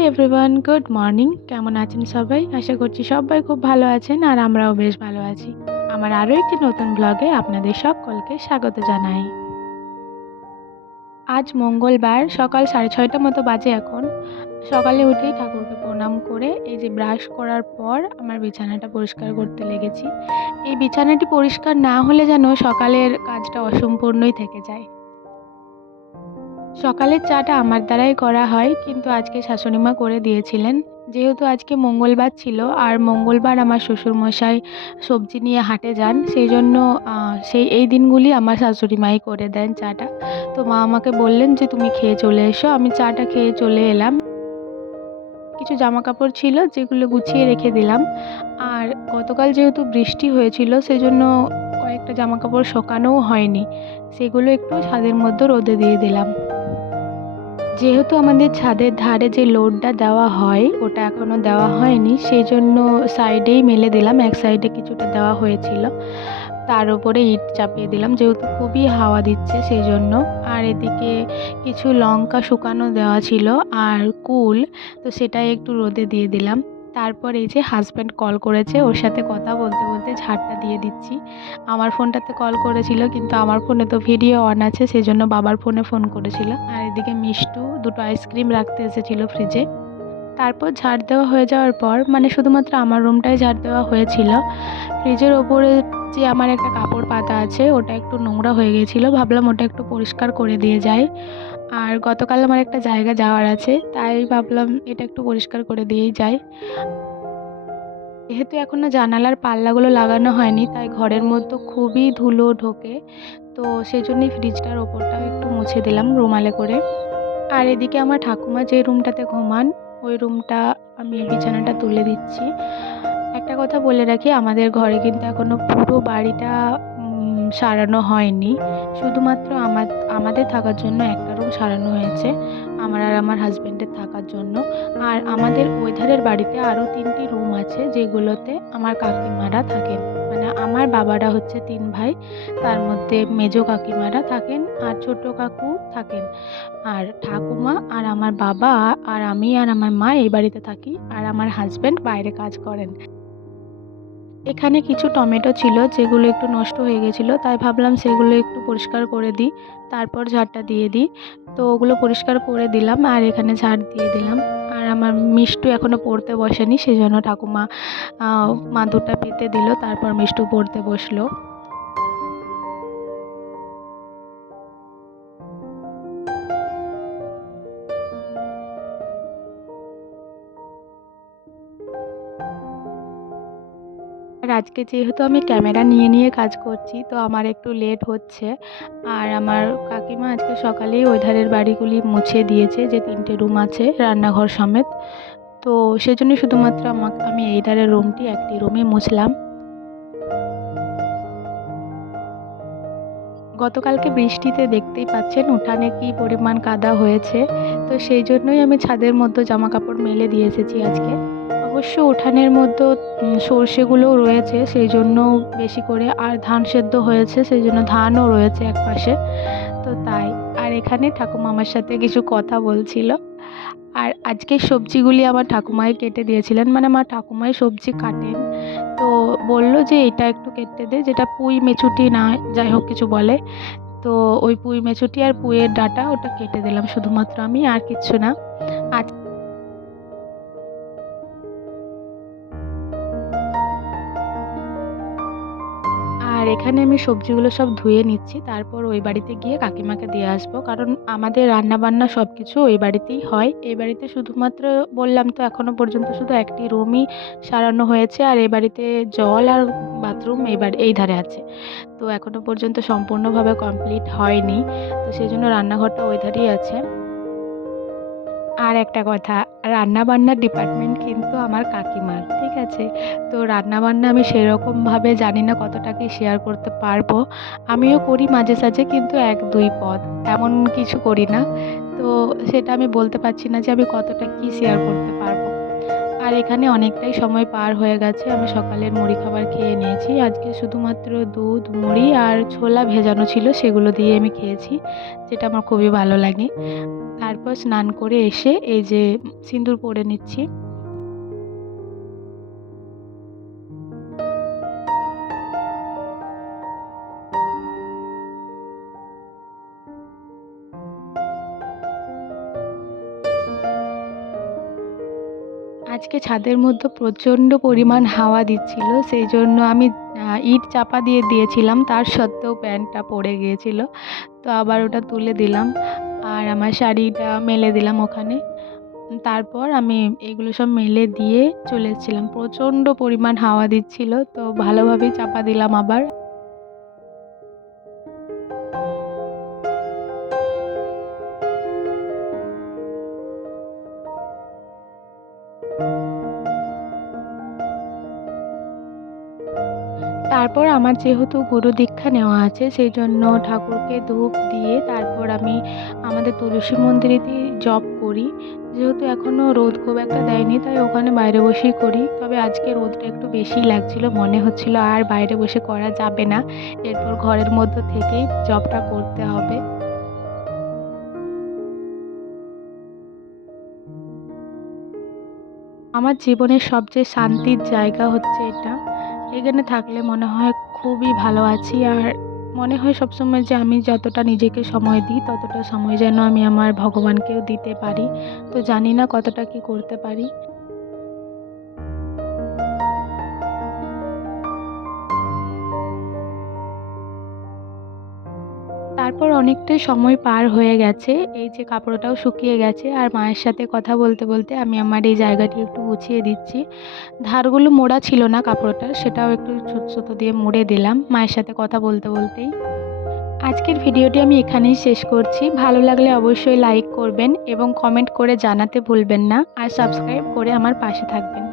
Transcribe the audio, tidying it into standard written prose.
Hi everyone, good morning. কেমন আছেন সবাই? আশা করছি সবাই খুব ভালো আছেন আর আমরাও বেশ ভালো আছি। আমার আরও একটি নতুন ব্লগে আপনাদের সকলকে স্বাগত জানাই। আজ মঙ্গলবার সকাল 6:30 মতো বাজে এখন। সকালে উঠেই ঠাকুরকে প্রণাম করে এই যে ব্রাশ করার পর আমার বিছানাটা পরিষ্কার করতে লেগেছি। এই বিছানাটি পরিষ্কার না হলে যেন সকালের কাজটা অসম্পূর্ণই থেকে যায়। সকালের চাটা আমার দ্বারাই করা হয়, কিন্তু আজকে শাশুড়িমা করে দিয়েছিলেন। যেহেতু আজকে মঙ্গলবার ছিল আর মঙ্গলবার আমার শ্বশুরমশাই সবজি নিয়ে হাটে যান, সেই জন্য এই দিনগুলি আমার শাশুড়িমাই করে দেন চাটা। তো মা আমাকে বললেন যে তুমি খেয়ে চলে এসো। আমি চাটা খেয়ে চলে এলাম। কিছু জামাকাপড় ছিল যেগুলো গুছিয়ে রেখে দিলাম। আর গতকাল যেহেতু বৃষ্টি হয়েছিল সেজন্য কয়েকটা জামাকাপড় শোকানোও হয়নি, সেগুলো একটু ছাদের মধ্যে রোদে দিয়ে দিলাম। যেহেতু আমাদের ছাদের ধারে যে লোডটা দেওয়া হয় ওটা এখনও দেওয়া হয়নি, সেই জন্য সাইডেই মেলে দিলাম। এক সাইডে কিছুটা দেওয়া হয়েছিল, তার উপরে ইট চাপিয়ে দিলাম যেহেতু খুবই হাওয়া দিচ্ছে সেই জন্য। আর এদিকে কিছু লঙ্কা শুকানো দেওয়া ছিল আর কুল, তো সেটাই একটু রোদে দিয়ে দিলাম। তারপর এই যে হাজব্যান্ড কল করেছে, ওর সাথে কথা বলতে বলতে ঝাড়টা দিয়ে দিচ্ছি। আমার ফোনটাতে কল করেছিল, কিন্তু আমার ফোনে তো ভিডিও অন আছে, সেই জন্য বাবার ফোনে ফোন করেছিল। আর এদিকে মিষ্টু দুটো আইসক্রিম রাখতে এসেছিলো ফ্রিজে। তারপর ঝাড় দেওয়া হয়ে যাওয়ার পর, মানে শুধুমাত্র আমার রুমটাই ঝাড় দেওয়া হয়েছিল। ফ্রিজের ওপরে যে আমার একটা কাপড় পাতা আছে ওটা একটু নোংরা হয়ে গেছিলো, ভাবলাম ওটা একটু পরিষ্কার করে দিয়ে যাই। আর গতকাল আমার একটা জায়গা যাওয়ার আছে, তাই ভাবলাম এটা একটু পরিষ্কার করে দিয়েই যাই। যেহেতু এখনও জানালার পাল্লাগুলো লাগানো হয়নি, তাই ঘরের মধ্যে খুবই ধুলো ঢোকে, তো সেই জন্যই ফ্রিজটার ওপরটাও একটু মুছে দিলাম রুমালে করে। আর এদিকে আমার ঠাকুমা যে রুমটাতে ঘুমান ওই রুমটা আমি বিছানাটা তুলে দিচ্ছি। একটা কথা বলে রাখি, আমাদের ঘরে কিন্তু এখনও পুরো বাড়িটা সারানো হয়নি। শুধুমাত্র আমাদের থাকার জন্য একটা রুম সারানো হয়েছে, আমার আর আমার হাজব্যান্ডের থাকার জন্য। আর আমাদের ওই ধারের বাড়িতে আরও 3টি রুম আছে যেগুলোতে আমার কাকিমারা থাকেন। মানে আমার বাবারা হচ্ছে 3 ভাই, তার মধ্যে মেজো কাকিমারা থাকেন আর ছোট কাকু থাকেন। আর ঠাকুমা আর আমার বাবা আর আমি আর আমার মা এই বাড়িতে থাকি, আর আমার হাজব্যান্ড বাইরে কাজ করেন। এখানে কিছু টমেটো ছিল যেগুলো একটু নষ্ট হয়ে গেছিলো, তাই ভাবলাম সেগুলো একটু পরিষ্কার করে দিই, তারপর ঝাড়টা দিয়ে দিই। তো ওগুলো পরিষ্কার করে দিলাম আর এখানে ঝাড় দিয়ে দিলাম। আর আমার মিষ্টু এখনও পড়তে বসেনি, সেই জন্য ঠাকুমা মাদুরটা পেতে দিল, তারপর মিষ্টু পড়তে বসলো। আর আজকে যেহেতু আমি ক্যামেরা নিয়ে কাজ করছি, তো আমার একটু লেট হচ্ছে। আর আমার কাকিমা আজকে সকালেই ওই ধারের বাড়িগুলি মুছে দিয়েছে, যে 3টে রুম আছে রান্নাঘর সমেত। তো সেজন্যই শুধুমাত্র আমি এই ধারের রুমটি একটি রুমই মুছলাম। গতকালকে বৃষ্টিতে দেখতেই পাচ্ছেন উঠানে কি পরিমাণ কাদা হয়েছে, তো সেই জন্যই আমি ছাদের মধ্যে জামা কাপড় মেলে দিয়ে এসেছি আজকে। অবশ্য উঠানের মধ্যে সর্ষেগুলোও রয়েছে সেই জন্য বেশি করে, আর ধান সেদ্ধ হয়েছে সেই জন্য ধানও রয়েছে একপাশে, তো তাই। আর এখানে ঠাকুমা আমার সাথে কিছু কথা বলছিল। আর আজকের সবজিগুলি আমার ঠাকুমাই কেটে দিয়েছিলেন, মানে আমার ঠাকুমাই সবজি কাটেন। তো বলল যে এটা একটু কেটে দে, যেটা পুঁই মেচুটি না যাই হোক কিছু বলে, তো ওই পুঁই মেচুটি আর পুঁইয়ের ডাঁটা ওটা কেটে দিলাম শুধুমাত্র আমি, আর কিচ্ছু না। আজ আর এখানে আমি সবজিগুলো সব ধুয়ে নিচ্ছি, তারপর ওই বাড়িতে গিয়ে কাকিমাকে দিয়ে আসবো, কারণ আমাদের রান্নাবান্না সব কিছু ওই বাড়িতেই হয়। এই বাড়িতে শুধুমাত্র বললাম তো এখনও পর্যন্ত শুধু একটি রুমই সারানো হয়েছে, আর এই বাড়িতে জল আর বাথরুম এই ধারে আছে, তো এখনও পর্যন্ত সম্পূর্ণভাবে কমপ্লিট হয়নি, তো সেই জন্য রান্নাঘরটা ওই ধারেই আছে। আর একটা কথা, রান্নাবান্নার ডিপার্টমেন্ট কিন্তু আমার কাকিমার, ঠিক আছে? তো রান্নাবান্না আমি সেরকমভাবে জানি না কতটা কি শেয়ার করতে পারবো। আমিও করি মাঝে সাঝে, কিন্তু 1-2 পদ, এমন কিছু করি না। তো সেটা আমি বলতে পারছি না যে আমি কতটা কি শেয়ার করতে পারবো। আর আর এখানে অনেকটাই সময় পার হয়ে গেছে। আমি সকালের মুড়ি খাবার খেয়ে নিয়েছি। আজকে শুধুমাত্র দুধ, মুড়ি আর ছোলা ভেজানো ছিল, সেগুলো দিয়ে আমি খেয়েছি, যেটা আমার খুবই ভালো লাগে। তারপর স্নান করে এসে এই যে সিঁদুর পরে নিচ্ছি। আজকে ছাদের মধ্যে প্রচণ্ড পরিমাণ হাওয়া দিচ্ছিল, সেই জন্য আমি ইট চাপা দিয়ে দিয়েছিলাম, তার সত্ত্বেও প্যান্টটা পড়ে গিয়েছিল। তো আবার ওটা তুলে দিলাম আর আমার শাড়িটা মেলে দিলাম ওখানে। তারপর আমি এগুলো সব মেলে দিয়ে চলে এসেছিলাম। প্রচণ্ড পরিমাণ হাওয়া দিচ্ছিল, তো ভালোভাবেই চাপা দিলাম আবার। তারপর আমার যেহেতু গুরু দীক্ষা নেওয়া আছে, সেই জন্য ঠাকুরকে ধূপ দিয়ে তারপর আমি আমাদের তুলসী মন্দিরেতেই জপ করি। যেহেতু এখনও রোদ খুব একটা দেয়নি, তাই ওখানে বাইরে বসেই করি। তবে আজকে রোদটা একটু বেশিই লাগছিল, মনে হচ্ছিল আর বাইরে বসে করা যাবে না, এরপর ঘরের মধ্যে থেকেই জপটা করতে হবে। আমার জীবনের সবচেয়ে শান্তির জায়গা হচ্ছে এটা। এখানে থাকলে মনে হয় খুবই ভালো আছি, আর মনে হয় সবসময় যে আমি যতটা নিজেকে সময় দিই, ততটা সময় যেন আমি আমার ভগবানকেও দিতে পারি। তো জানি না কতটা কি করতে পারি। তারপর অনেকটাই সময় পার হয়ে গেছে। এই যে কাপড়টাও শুকিয়ে গেছে, আর মায়ের সাথে কথা বলতে, বলতে আমি আমার এই জায়গাটি একটু গুছিয়ে দিচ্ছি। ধারগুলো মোড়া ছিল না কাপড়টার, সেটাও একটু সুতো দিয়ে মুড়ে দিলাম মায়ের সাথে কথা বলতে, বলতেই। আজকের ভিডিওটি আমি এখানেই শেষ করছি। ভালো লাগলে অবশ্যই লাইক করবেন এবং কমেন্ট করে জানাতে ভুলবেন না, আর সাবস্ক্রাইব করে আমার পাশে থাকবেন।